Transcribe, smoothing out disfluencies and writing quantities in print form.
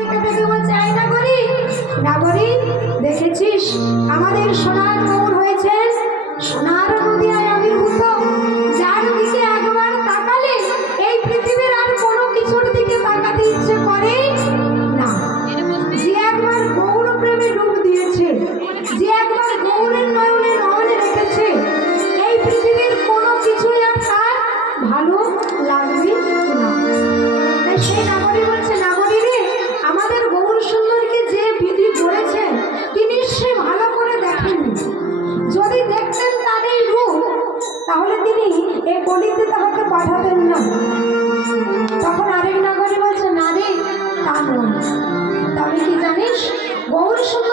নাগরিককে ডেকে বলছে, এই নাগরিক, নাগরিক দেখেছিস আমাদের সোনার গৌর হয়েছে, সোনার নদিয়ায় আবির্ভূত, যার দিকে একবার তাকালে এই পৃথিবীর আর কোনো কিছুর দিকে তাকাতে ইচ্ছে করে না। যে একবার গৌর প্রেমে ডুব দিয়েছে, যে একবার গৌরের নয়নে নয়নে রেখেছে, এই পৃথিবীর কোনো কিছুই আর তার ভালো লাগবে না। তাই সেই নাগরী বলছে, নাগরী রে, আমাদের গৌর সুন্দরকে যে বিধি করেছে তিনি সে ভালো করে দেখেননি। যদি দেখতেন তাদের রূপ, তাহলে তিনি এই কলিতে তাহাকে পাঠাতেন না। তখন আরেক নাগরী বলছে, না রে, তা নয়। তবে কি জানিস, গৌর সুন্দর